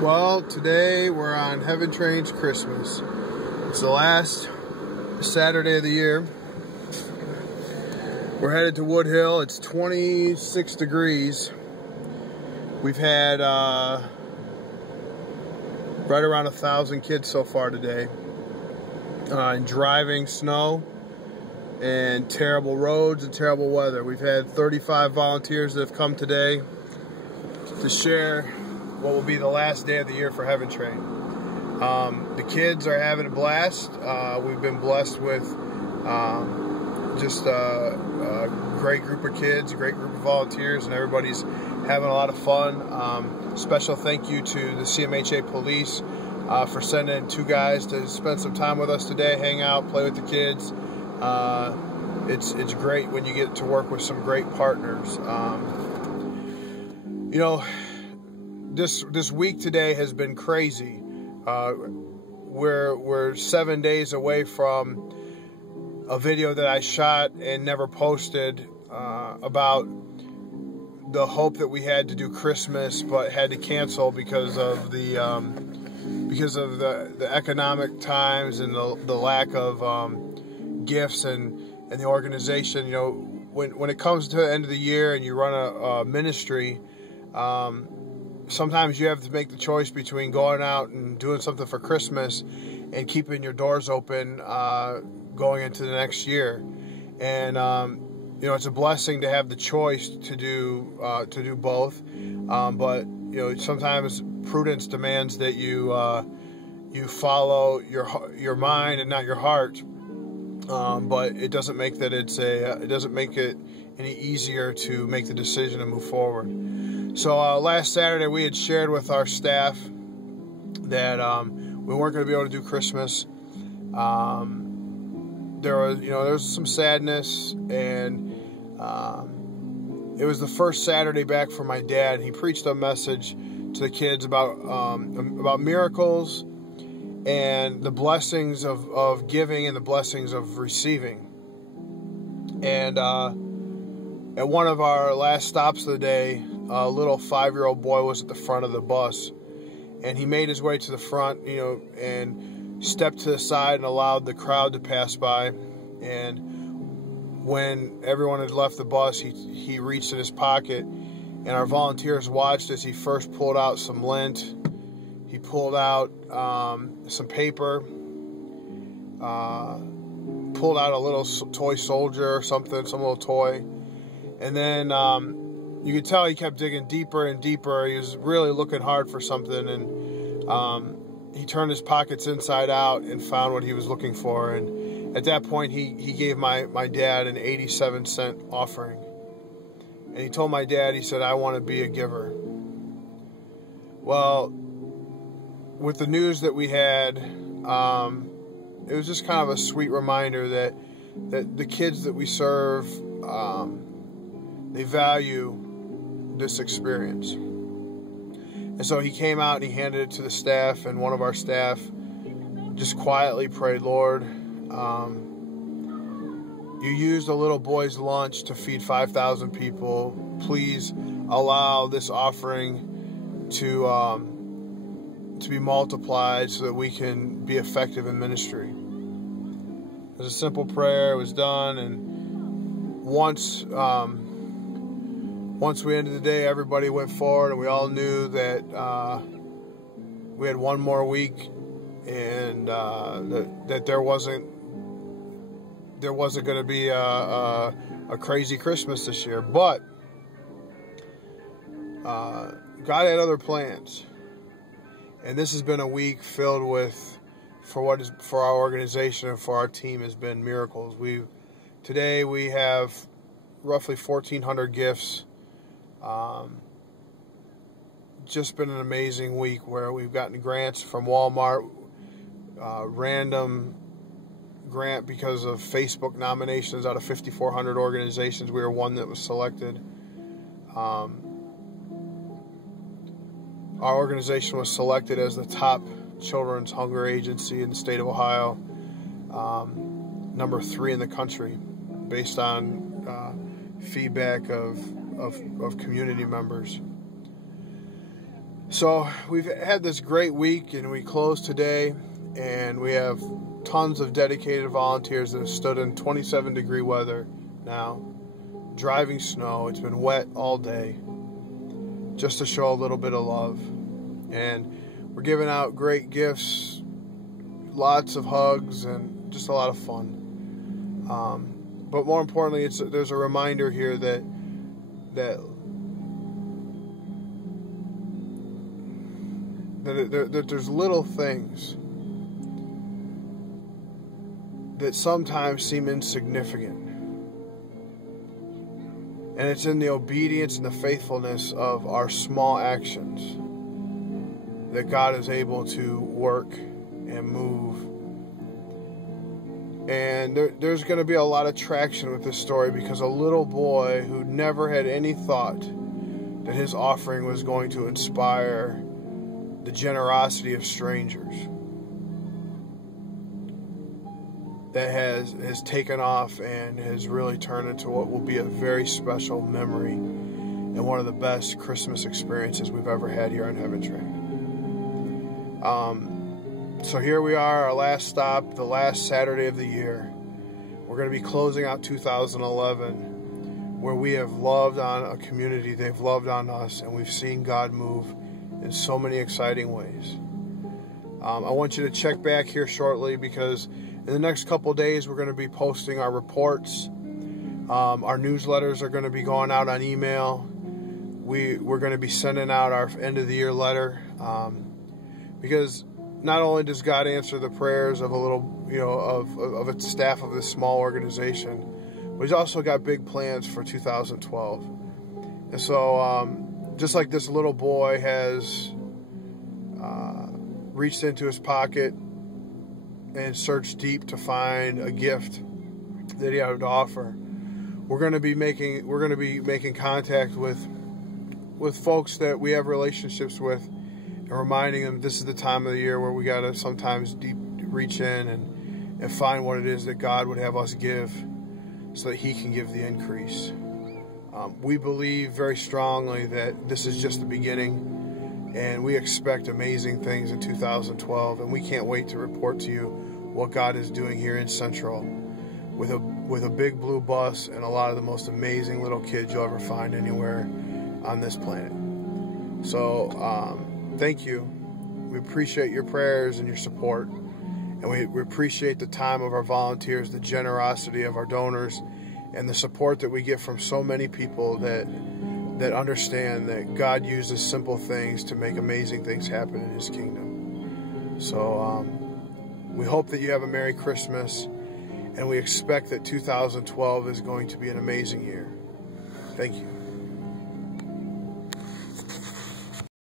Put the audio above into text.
Well, today we're on Heaventrain Christmas. It's the last Saturday of the year. We're headed to Wood Hill. It's 26 degrees. We've had right around 1,000 kids so far today. And driving snow and terrible roads and terrible weather. We've had 35 volunteers that have come today to share what will be the last day of the year for Heaventrain. The kids are having a blast. We've been blessed with just a great group of kids, a great group of volunteers, and everybody's having a lot of fun. Special thank you to the CMHA police for sending 2 guys to spend some time with us today, hang out, play with the kids. It's great when you get to work with some great partners. You know, this week today has been crazy. We're 7 days away from a video that I shot and never posted about the hope that we had to do Christmas but had to cancel because of the economic times and the lack of gifts and the organization. You know, when it comes to the end of the year and you run a ministry, sometimes you have to make the choice between going out and doing something for Christmas and keeping your doors open going into the next year. And you know, it's a blessing to have the choice to do both. But you know, sometimes prudence demands that you follow your mind and not your heart. But it doesn't make that it doesn't make it any easier to make the decision and move forward. So last Saturday we had shared with our staff that we weren't going to be able to do Christmas. There was some sadness, and it was the first Saturday back for my dad. He preached a message to the kids about miracles and the blessings of giving and the blessings of receiving. And at one of our last stops of the day, a little 5-year-old boy was at the front of the bus, and he made his way to the front, you know, and stepped to the side and allowed the crowd to pass by. And when everyone had left the bus, he reached in his pocket, and our volunteers watched as he first pulled out some lint. He pulled out some paper, pulled out a little toy soldier or something, some little toy, and then you could tell he kept digging deeper and deeper. He was really looking hard for something, and he turned his pockets inside out and found what he was looking for. And at that point, he gave my dad an 87-cent offering. And he told my dad, he said, "I want to be a giver." Well, with the news that we had, it was just kind of a sweet reminder that the kids that we serve, they value this experience. And so he came out and he handed it to the staff, and one of our staff just quietly prayed, "Lord, you used a little boy's lunch to feed 5,000 people. Please allow this offering to be multiplied so that we can be effective in ministry." It was a simple prayer. It was done, and once we ended the day, everybody went forward, and we all knew that we had one more week, and that there wasn't going to be a crazy Christmas this year. But God had other plans, and this has been a week filled with, for our organization and for our team, has been miracles. Today we have roughly 1,400 gifts. Just been an amazing week where we've gotten grants from Walmart, random grant because of Facebook nominations out of 5,400 organizations. We were one that was selected. Our organization was selected as the top children's hunger agency in the state of Ohio, number 3 in the country, based on feedback of community members. So we've had this great week, and we close today, and we have tons of dedicated volunteers that have stood in 27-degree weather now, driving snow. It's been wet all day, just to show a little bit of love. And we're giving out great gifts, lots of hugs, and just a lot of fun. But more importantly, there's a reminder here that there's little things that sometimes seem insignificant. And it's in the obedience and the faithfulness of our small actions that God is able to work and move. And there's going to be a lot of traction with this story, because a little boy who never had any thought that his offering was going to inspire the generosity of strangers, that has taken off and has really turned into what will be a very special memory and one of the best Christmas experiences we've ever had here on Heaventrain. So here we are, our last stop, the last Saturday of the year. We're going to be closing out 2011, where we have loved on a community, they've loved on us, and we've seen God move in so many exciting ways. I want you to check back here shortly, because in the next couple of days we're going to be posting our reports. Our newsletters are going to be going out on email. We're going to be sending out our end of the year letter, because not only does God answer the prayers of a little, of a staff of this small organization, but He's also got big plans for 2012. And so, just like this little boy has reached into his pocket and searched deep to find a gift that he had to offer, we're going to be making contact with folks that we have relationships with, and reminding them this is the time of the year where we got to sometimes reach in and find what it is that God would have us give, so that He can give the increase. We believe very strongly that this is just the beginning, and we expect amazing things in 2012, and we can't wait to report to you what God is doing here in Central with a big blue bus and a lot of the most amazing little kids you'll ever find anywhere on this planet. So thank you. We appreciate your prayers and your support, and we appreciate the time of our volunteers, the generosity of our donors, and the support that we get from so many people that understand that God uses simple things to make amazing things happen in His kingdom. So we hope that you have a Merry Christmas, and we expect that 2012 is going to be an amazing year. Thank you.